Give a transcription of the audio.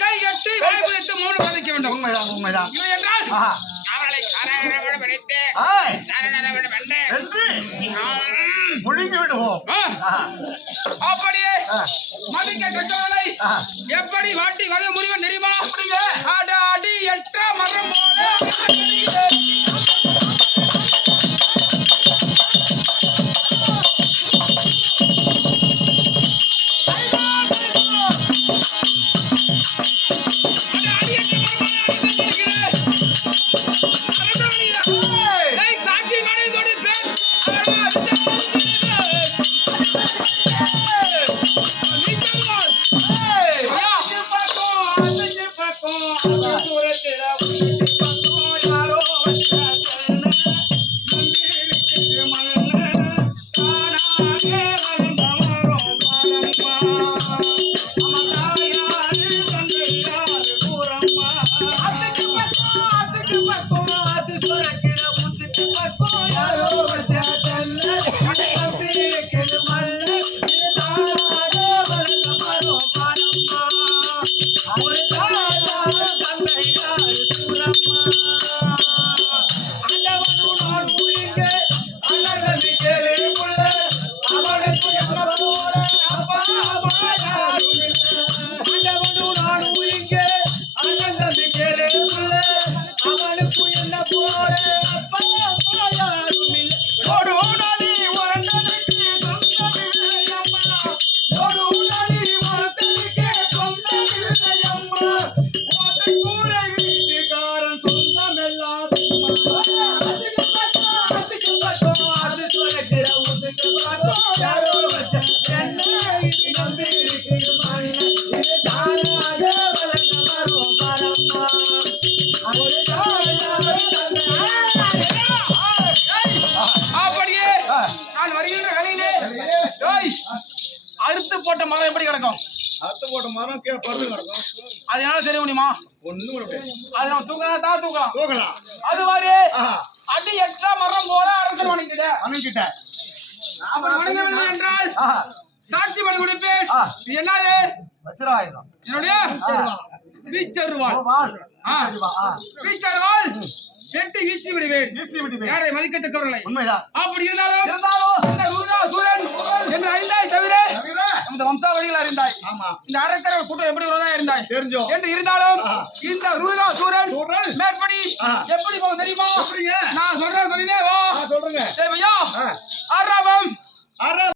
கை கட்டி வாய்ப்பு மூணு வதைக்க வேண்டும். உண்மைதான் உண்மைதான். இல்லை என்றால் அவர்களை காரணமாக படித்து முழுங்கி விடுவோம். அப்படியே மதிக்க கட்டவர்களை எப்படி வாட்டி வத முடியும் தெரியுமா? அடி எட்ட மரம் போல அறுத்து போட்ட மரம் எப்படி கிடக்கும்? அறுத்து போட்ட மரம் கீழே படுத்து கிடக்கும். அதனால தெரிய முடியுமா? ஒண்ணும் அது நம்ம தூக்கலாம் தான் தூக்கலாம். அது மாதிரி அடி எட்ட மரம் போல அரசன் வணங்கிட்ட என்றால் சாட்சி பண்ணி கொடுப்பேன். இது என்னது? வச்சிராயுதம். என்னுடைய வீச்சருவாள். வெட்டி வீச்சு விடுவேன். யாரை மதிக்கத்தக்கவர்களை. உண்மைதான். அப்படி இருந்தாலும் இந்த சூரன் என்று அறிந்தாய் தவிர இந்த வம்சாவளிகள் அறிந்தாய். இந்த அரக்கர கூட்டம் எப்படி இருந்தாய் என்று இருந்தாலும் இந்த ரூலா சூரன் மேற்படி எப்படி போகும் தெரியுமா? நான் சொல்றேன் சொல்லினே வா. சொல்றேங்க. ஆறாவம்